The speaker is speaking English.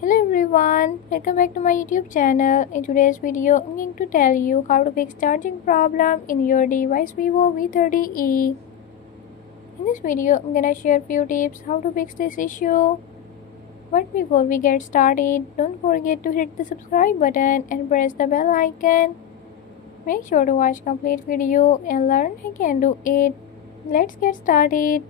Hello everyone, welcome back to my YouTube channel. In today's video, I'm going to tell you how to fix charging problem in your device Vivo V30e. In this video, I'm gonna share few tips how to fix this issue. But before we get started, don't forget to hit the subscribe button and press the bell icon. Make sure to watch complete video and learn I can do it. Let's get started.